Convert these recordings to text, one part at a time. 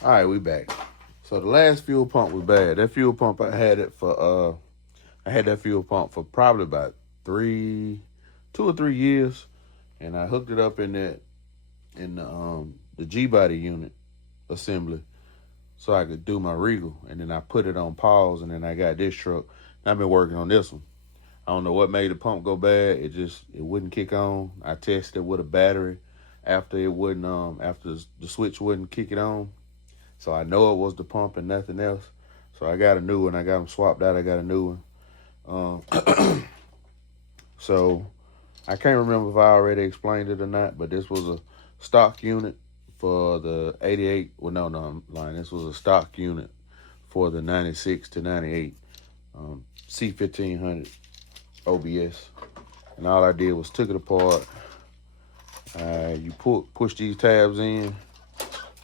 All right, we back. So the last fuel pump was bad. That fuel pump I had that fuel pump for probably about 2 or 3 years, and I hooked it up in the G body unit assembly so I could do my Regal, and then I put it on pause, and then I got this truck. And I've been working on this one. I don't know what made the pump go bad. It wouldn't kick on. I tested it with a battery after it wouldn't after the switch wouldn't kick it on. So I know it was the pump and nothing else. So I got a new one. I got them swapped out. I got a new one. So I can't remember if I already explained it or not, but this was a stock unit for the 88. Well, no, I'm lying. This was a stock unit for the 96 to 98 C1500 OBS. And all I did was took it apart. You push these tabs in.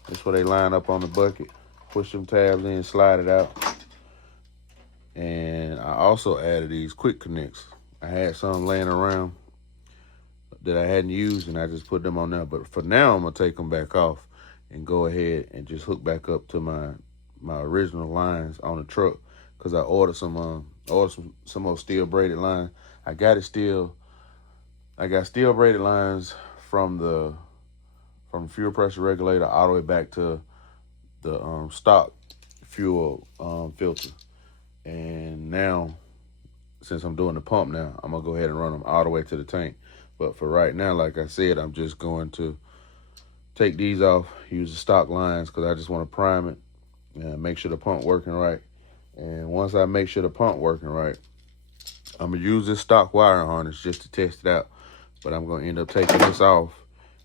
That's where they line up on the bucket. Push them tabs in, slide it out. And I also added these quick connects. I had some laying around that I hadn't used, and I just put them on there. But for now, I'm gonna take them back off and go ahead and just hook back up to my original lines on the truck, because I ordered some more steel braided line. I got steel braided lines from the fuel pressure regulator all the way back to the stock fuel filter. And now, since I'm doing the pump now, I'm gonna go ahead and run them all the way to the tank. But for right now, like I said, I'm just going to take these off, use the stock lines, because I just want to prime it and make sure the pump working right. And once I make sure the pump working right, I'm gonna use this stock wiring harness just to test it out. But I'm gonna end up taking this off,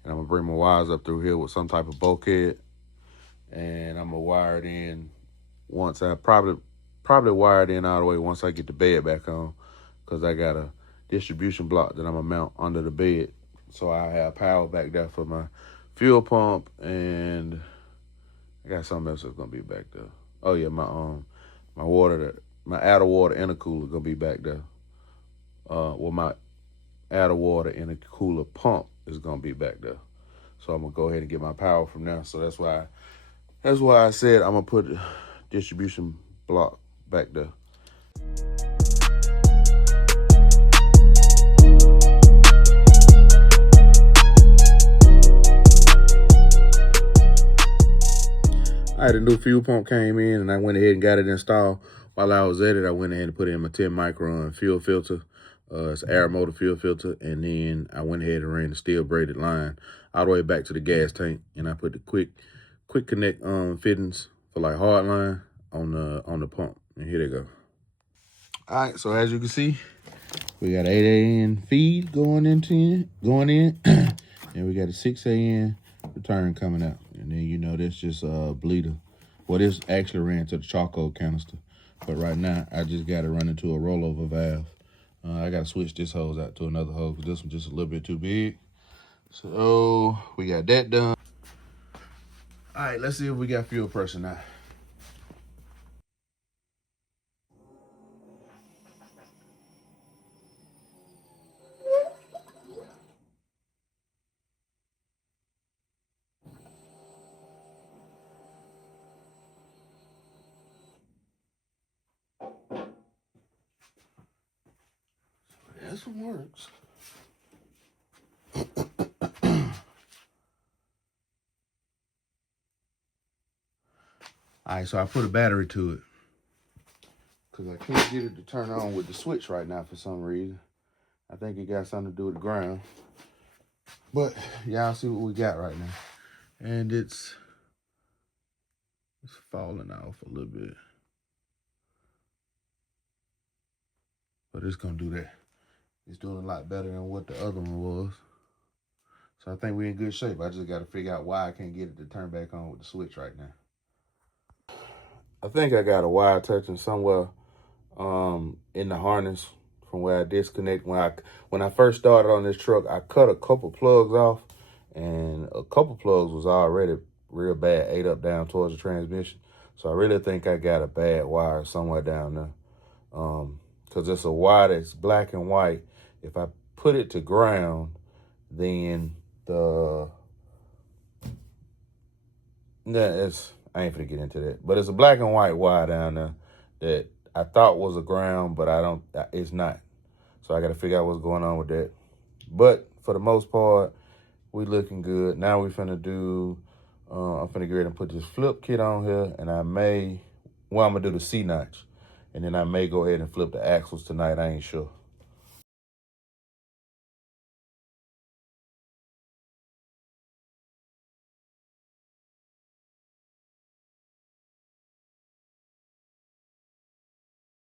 and I'm gonna bring my wires up through here with some type of bulkhead, and I'm gonna wire it in once I probably wire it in all the way once I get the bed back on, because I got a distribution block that I'm gonna mount under the bed, so I have power back there for my fuel pump, and I got something else that's gonna be back there. Oh yeah, my outer water intercooler gonna be back there. My outer water intercooler pump is gonna be back there. So I'm gonna go ahead and get my power from there. So that's why I said I'm gonna put a distribution block back there. All right, the new fuel pump came in, and I went ahead and got it installed. While I was at it, I went ahead and put in my 10 micron fuel filter. It's an air motor fuel filter. And then I went ahead and ran the steel braided line all the way back to the gas tank. And I put the quick connect fittings for like hard line on the pump. And here they go. All right, so as you can see, we got 8 AN feed going in, and we got a 6 AN return coming out. And then, that's just a bleeder. Well, this actually ran to the charcoal canister, but right now I just got it running to a rollover valve. I got to switch this hose out to another hose, because this one's just a little bit too big. So we got that done. All right, let's see if we got fuel pressure now. This one works. All right, so I put a battery to it, because I can't get it to turn on with the switch right now for some reason. I think it got something to do with the ground. But y'all see what we got right now. And it's falling off a little bit. But it's gonna do that. It's doing a lot better than what the other one was. So I think we're in good shape. I just gotta figure out why I can't get it to turn back on with the switch right now. I think I got a wire touching somewhere in the harness from where I disconnect. When I first started on this truck, I cut a couple plugs off, and a couple plugs was already real bad, ate up down towards the transmission. So I really think I got a bad wire somewhere down there. Because it's a wire that's black and white. If I put it to ground, then I ain't finna get into that. But it's a black and white wire down there that I thought was a ground, but it's not. So I got to figure out what's going on with that. But for the most part, we looking good. Now we finna do, I'm finna get ready and put this flip kit on here, and I'm gonna do the C-notch. And then I may go ahead and flip the axles tonight. I ain't sure.